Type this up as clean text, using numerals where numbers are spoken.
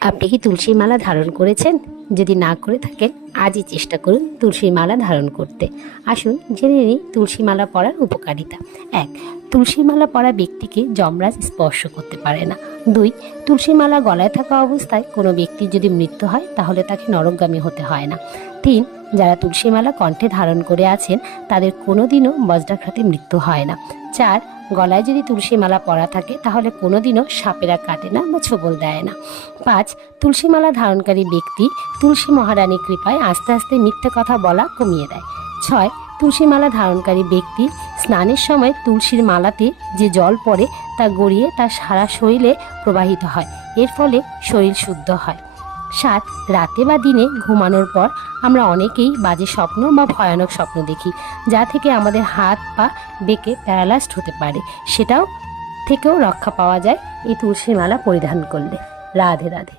আপনি কি তুলসী মালা ধারণ করেছেন? যদি না করে থাকেন, আজই চেষ্টা করুন তুলসী মালা ধারণ করতে। আসুন জেনে নিই তুলসী মালা পরার উপকারিতা। 1. তুলসী মালা পরা ব্যক্তিকে যমরাজ স্পর্শ করতে পারে না। 2. তুলসী মালা গলায় থাকা অবস্থায় কোনো ব্যক্তির যদি মৃত্যু হয় তাহলে তাকে নরকগামী হতে হয় না। 3. যারা তুলসী মালা কণ্ঠে ধারণ করে আছেন তাদের কোনোদিনও বজ্রাঘাতে মৃত্যু হয় না। 4. গলায় যদি তুলসী মালা পরা থাকে তাহলে কোনোদিনও সাপেরা কাটে না বা ছোবল দেয় না। 5. তুলসী মালা ধারণকারী ব্যক্তি তুলসী মহারানীর কৃপায় আস্তে আস্তে মিথ্যে কথা বলা কমিয়ে দেয়। 6. তুলসী মালা ধারণকারী ব্যক্তি স্নানের সময় তুলসীর মালাতে যে জল পড়ে তা গড়িয়ে তার সারা শরীরে প্রবাহিত হয়, এর ফলে শরীর শুদ্ধ হয়। 7. রাতে বা দিনে ঘুমানোর পর আমরা অনেকেই বাজে স্বপ্ন বা ভয়ানক স্বপ্ন দেখি, যা থেকে আমাদের হাত পা বেঁকে প্যারালাইজড হতে পারে। সেটাও থেকেও রক্ষা পাওয়া যায় এই তুলসী মালা পরিধান করলে। রাধে রাধে।